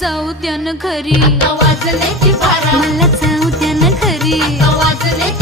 जाऊ द्या ना घरी, आता वाजले की बारा, मला जाऊ द्या ना घरी. आता वाजले